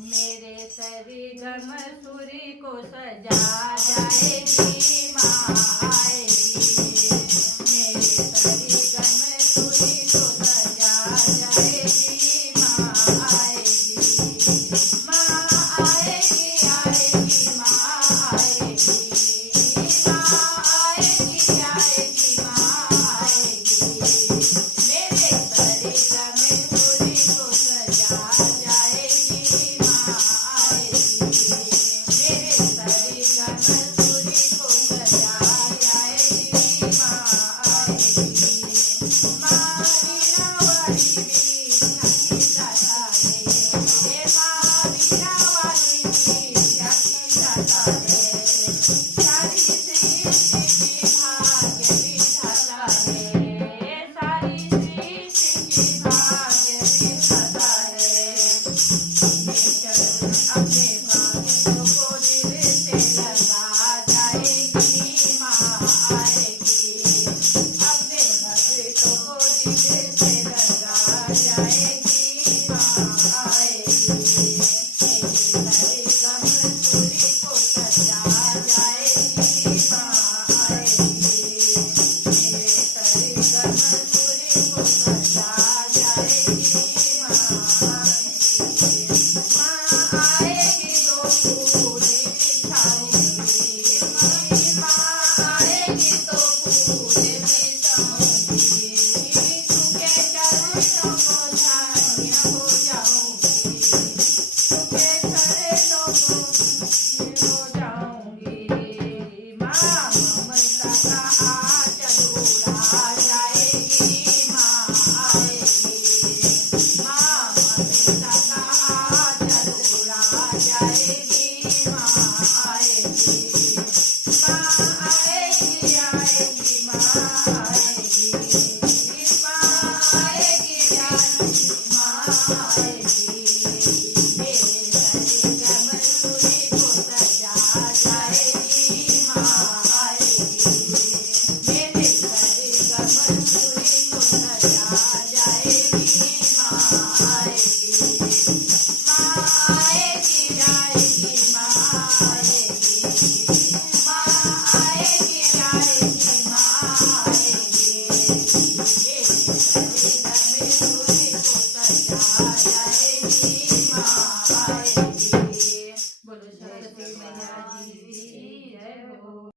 मेरे सरिगम सुरी को सजा जाएगी माँ आएगी। मेरे सरिगम सुरी को सजा जाएगी माँ आएगी। माँ आएगी आएगी माँ आएगी। माँ आएगी आएगी माँ आएगी। मेरे सरिगम सुरी को सजा जाएगी माँ आएगी। मेरे सरिगम सुरी को सजा जाएगी माँ आएगी। माँ वीणा वाली वीणा की दाता है। हे माँ वीणा वाली वीणा की दाता है। सारी सृष्टि की भाग्य विधाता है। सारी सृष्टि की भाग्य विधाता है। अपने भाग्यों को दिल से लगा जाएगी माँ आएगी। अपने भक्तों को दिल से लगा जाएगी माँ आएगी। मेरे सरिगम सुरी को सजा जाएगी माँ आएगी। मेरे सरिगम सुरी को सजा जाएगी माँ आएगी। माँ आएगी तो पूरी बिछाऊंगी। माँ आएगी तो पूरे बिछाऊंगी। तुके चरणों को धन्य हो जाऊंगी। तुके चरणों को धन्य हो जाऊंगी। माँ ममता का आंचल उड़ा जाएगी माँ आएगी। माँ ममता का आंचल उड़ा जाएगी माँ आएगी। माँ आएगी आएगी माँ आएगी। माँ आएगी आएगी माँ आएगी। मेरे सरिगम सुरी को सजा जाएगी माँ आएगी। मेरे सरिगम सुरी को सजा